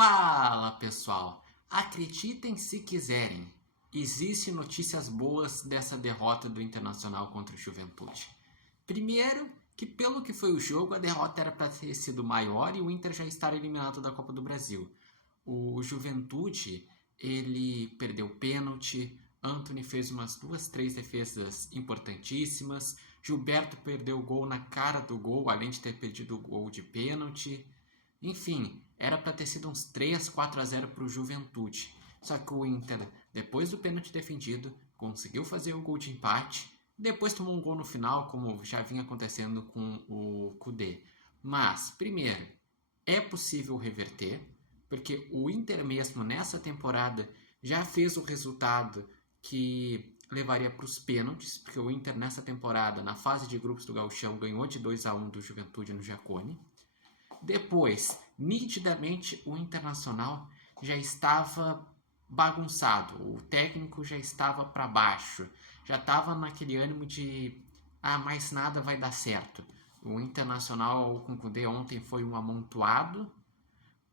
Fala pessoal, acreditem se quiserem, existem notícias boas dessa derrota do Internacional contra o Juventude. Primeiro, que pelo que foi o jogo, a derrota era para ter sido maior e o Inter já estar eliminado da Copa do Brasil. O Juventude, ele perdeu pênalti, Antony fez umas 2, 3 defesas importantíssimas, Gilberto perdeu o gol na cara do gol, além de ter perdido o gol de pênalti. Enfim, era para ter sido uns 3-4-0 para o Juventude. Só que o Inter, depois do pênalti defendido, conseguiu fazer o gol de empate. Depois tomou um gol no final, como já vinha acontecendo com o Kudê. Mas, primeiro, é possível reverter, porque o Inter mesmo nessa temporada já fez o resultado que levaria para os pênaltis, porque o Inter nessa temporada, na fase de grupos do Gauchão, ganhou de 2-1 do Juventude no Jacone. Depois, nitidamente, o Internacional já estava bagunçado, o técnico já estava para baixo, já estava naquele ânimo de mais nada vai dar certo. O Internacional com o Kudê ontem foi um amontoado,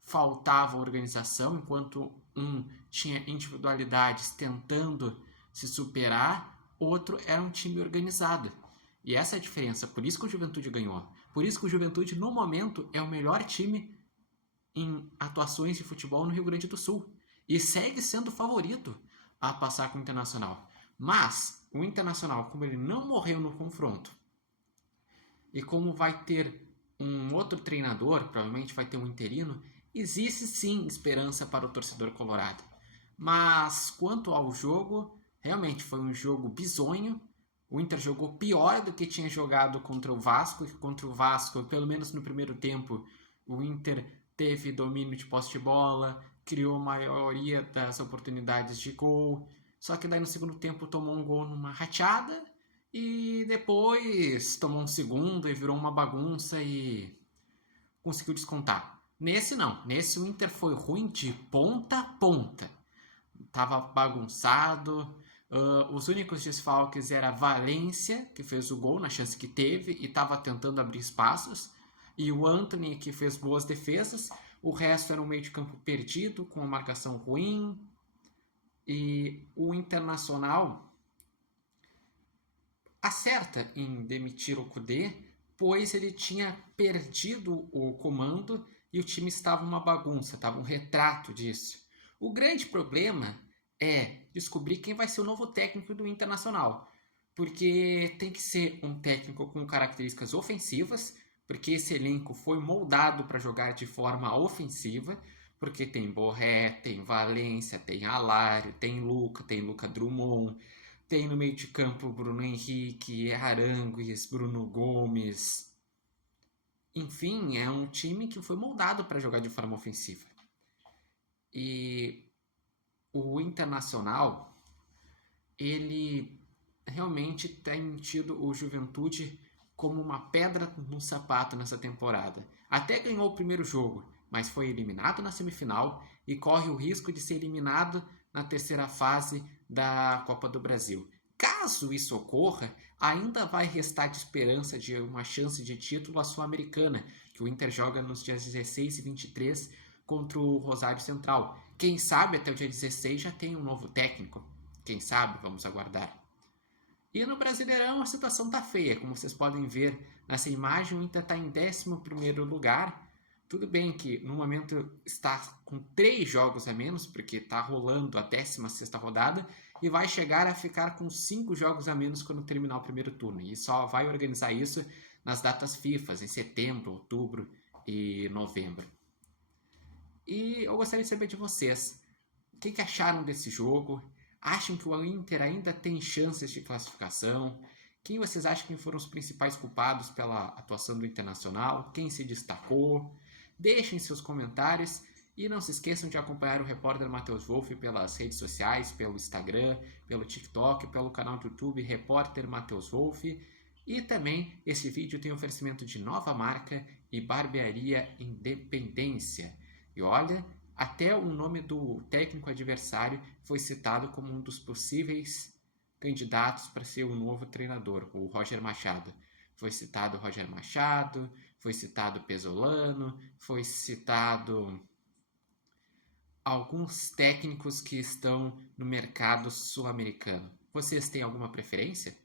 faltava organização, enquanto um tinha individualidades tentando se superar, outro era um time organizado. E essa é a diferença, por isso que o Juventude ganhou. Por isso que o Juventude, no momento, é o melhor time em atuações de futebol no Rio Grande do Sul. E segue sendo favorito a passar com o Internacional. Mas o Internacional, como ele não morreu no confronto, e como vai ter um outro treinador, provavelmente vai ter um interino, existe sim esperança para o torcedor colorado. Mas quanto ao jogo, realmente foi um jogo bizonho. O Inter jogou pior do que tinha jogado contra o Vasco, e contra o Vasco, pelo menos no primeiro tempo, o Inter teve domínio de posse de bola, criou a maioria das oportunidades de gol, só que daí no segundo tempo tomou um gol numa rateada e depois tomou um segundo e virou uma bagunça e conseguiu descontar. Nesse não, nesse o Inter foi ruim de ponta a ponta. Tava bagunçado. Os únicos desfalques era Valência, que fez o gol na chance que teve e estava tentando abrir espaços, e o Antony, que fez boas defesas. O resto era um meio de campo perdido, com uma marcação ruim. E o Internacional acerta em demitir o Kudê, pois ele tinha perdido o comando e o time estava uma bagunça, estava um retrato disso. O grande problema é descobrir quem vai ser o novo técnico do Internacional, porque tem que ser um técnico com características ofensivas, porque esse elenco foi moldado para jogar de forma ofensiva, porque tem Borré, tem Valência, tem Alário, tem Luca Drummond, tem no meio de campo Bruno Henrique, Arangues, Bruno Gomes. Enfim, é um time que foi moldado para jogar de forma ofensiva. E o Internacional, ele realmente tem tido o Juventude como uma pedra no sapato nessa temporada. Até ganhou o primeiro jogo, mas foi eliminado na semifinal e corre o risco de ser eliminado na terceira fase da Copa do Brasil. Caso isso ocorra, ainda vai restar de esperança de uma chance de título à Sul-Americana, que o Inter joga nos dias 16 e 23 contra o Rosário Central. Quem sabe até o dia 16 já tem um novo técnico. Quem sabe, vamos aguardar. E no Brasileirão a situação tá feia, como vocês podem ver nessa imagem, o Inter está em 11º lugar. Tudo bem que no momento está com 3 jogos a menos, porque está rolando a 16ª rodada, e vai chegar a ficar com 5 jogos a menos quando terminar o primeiro turno. E só vai organizar isso nas datas FIFA, em setembro, outubro e novembro. E eu gostaria de saber de vocês, o que acharam desse jogo? Acham que o Inter ainda tem chances de classificação? Quem vocês acham que foram os principais culpados pela atuação do Internacional? Quem se destacou? Deixem seus comentários e não se esqueçam de acompanhar o repórter Matheus Wolff pelas redes sociais, pelo Instagram, pelo TikTok, pelo canal do YouTube Repórter Matheus Wolff. E também esse vídeo tem oferecimento de nova marca e barbearia Independência. E olha, até o nome do técnico adversário foi citado como um dos possíveis candidatos para ser o novo treinador, o Roger Machado. Foi citado Roger Machado, foi citado Pesolano, foi citado alguns técnicos que estão no mercado sul-americano. Vocês têm alguma preferência?